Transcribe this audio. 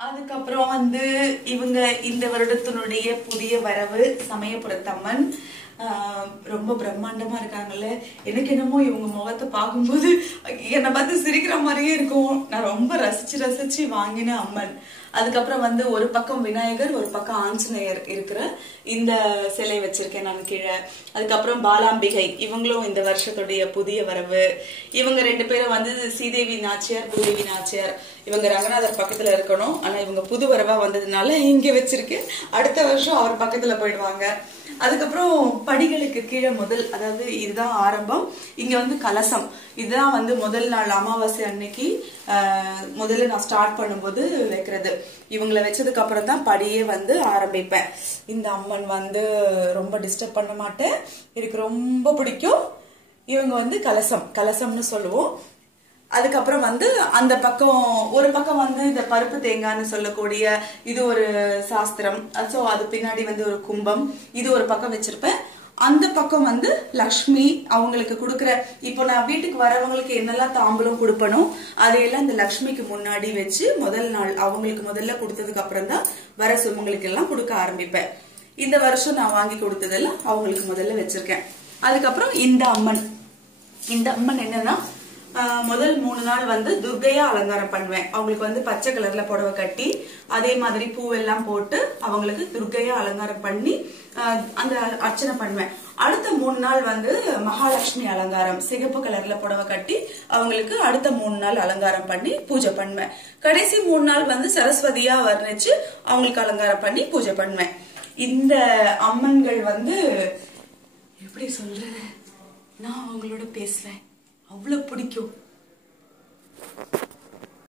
அதுக்கப்புறம் வந்து இவங்க இந்த வருடத்தினுடைய புதிய வரவு சமயபுரத்தம்மன். ரொம்ப பிரம்மாண்டமா இருக்காங்கல்ல. எனக்கு என்னமோ இவங்க முகத்தை பார்க்கும்போது என்னை பார்த்து சிரிக்கிற மாதிரியே இருக்கும். நான் ரொம்ப ரசிச்சு வாங்கின அம்மன். அதுக்கப்புறம் வந்து ஒரு பக்கம் விநாயகர், ஒரு பக்கம் ஆஞ்சநேயர் இருக்கிற இந்த சிலை வச்சிருக்கேன் நான் கீழே. அதுக்கப்புறம் பாலாம்பிகை, இவங்களும் இந்த வருஷத்துடைய புதிய வரவு. இவங்க 2 பேரும் வந்து ஸ்ரீதேவி நாச்சியார், பூதேவி நாச்சியார். இவங்க ரங்கநாதர் பக்கத்துல இருக்கணும், ஆனா இவங்க புது வரவா வந்ததுனால இங்க வச்சிருக்கேன். அடுத்த வருஷம் அவர் பக்கத்துல போயிடுவாங்க. அதுக்கப்புறம் படிகளுக்கு கீழே அதாவது இதுதான் ஆரம்பம். இங்க வந்து கலசம், இதுதான் வந்து முதல் நாள் அமாவாசை அன்னைக்கு முதல்ல நான் ஸ்டார்ட் பண்ணும்போது வைக்கிறது. இவங்களை வச்சதுக்கு அப்புறம் தான் படியே வந்து ஆரம்பிப்பேன். இந்த அம்மன் வந்து ரொம்ப டிஸ்டர்ப் பண்ண மாட்டேன், எனக்கு ரொம்ப பிடிக்கும். இவங்க வந்து கலசம்னு சொல்லுவோம். அதுக்கப்புறம் வந்து அந்த பக்கம் ஒரு பக்கம் வந்து இந்த பருப்பு தேங்காய்னு சொல்லக்கூடிய இது ஒரு சாஸ்திரம். சோ அது பின்னாடி வந்து ஒரு கும்பம், இது ஒரு பக்கம் வச்சிருப்பேன். அந்த பக்கம் வந்து லக்ஷ்மி அவங்களுக்கு கொடுக்குற, இப்போ நான் வீட்டுக்கு வரவங்களுக்கு என்னெல்லாம் தாம்பூலம் கொடுப்பனோ அதையெல்லாம் இந்த லக்ஷ்மிக்கு முன்னாடி வச்சு முதல் நாள் அவங்களுக்கு முதல்ல கொடுத்ததுக்கு அப்புறம் தான் வர சுமங்களுக்கு எல்லாம் கொடுக்க ஆரம்பிப்பேன். இந்த வருஷம் நான் வாங்கி கொடுத்ததெல்லாம் அவங்களுக்கு முதல்ல வச்சிருக்கேன். அதுக்கப்புறம் இந்த அம்மன் என்னன்னா, முதல் 3 நாள் வந்து துர்கையா அலங்காரம் பண்ணுவேன். அவங்களுக்கு வந்து பச்சை கலர்ல புடவை கட்டி அதே மாதிரி பூவெல்லாம் போட்டு அவங்களுக்கு துர்கையா அலங்காரம் பண்ணி அந்த அர்ச்சனை பண்ணுவேன். அடுத்த 3 நாள் வந்து மகாலட்சுமி அலங்காரம், சிகப்பு கலர்ல புடவை கட்டி அவங்களுக்கு அடுத்த 3 நாள் அலங்காரம் பண்ணி பூஜை பண்ணுவேன். கடைசி 3 நாள் வந்து சரஸ்வதியா வர்ணிச்சு அவங்களுக்கு அலங்காரம் பண்ணி பூஜை பண்ணுவேன். இந்த அம்மன்கள் வந்து எப்படி சொல்றது, நான் அவங்களோட பேசுவேன், அவ்வளவு பிடிக்கும்.